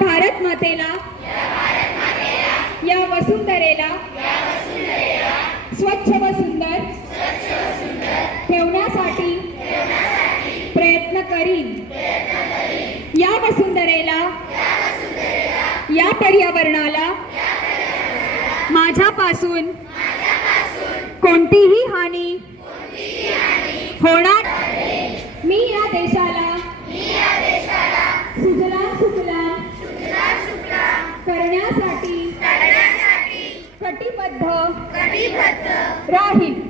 भारत मातेला, या वसुंधरेला स्वच्छ व सुंदर ठेवण्यासाठी प्रयत्न करीन। या वसुंधरेला, या पर्यावरणाला माझ्यापासून कोणतीही हानी होणार। मी या देशाला सुजलाम सुफलाम करण्यासाठी कटिबद्ध राहील।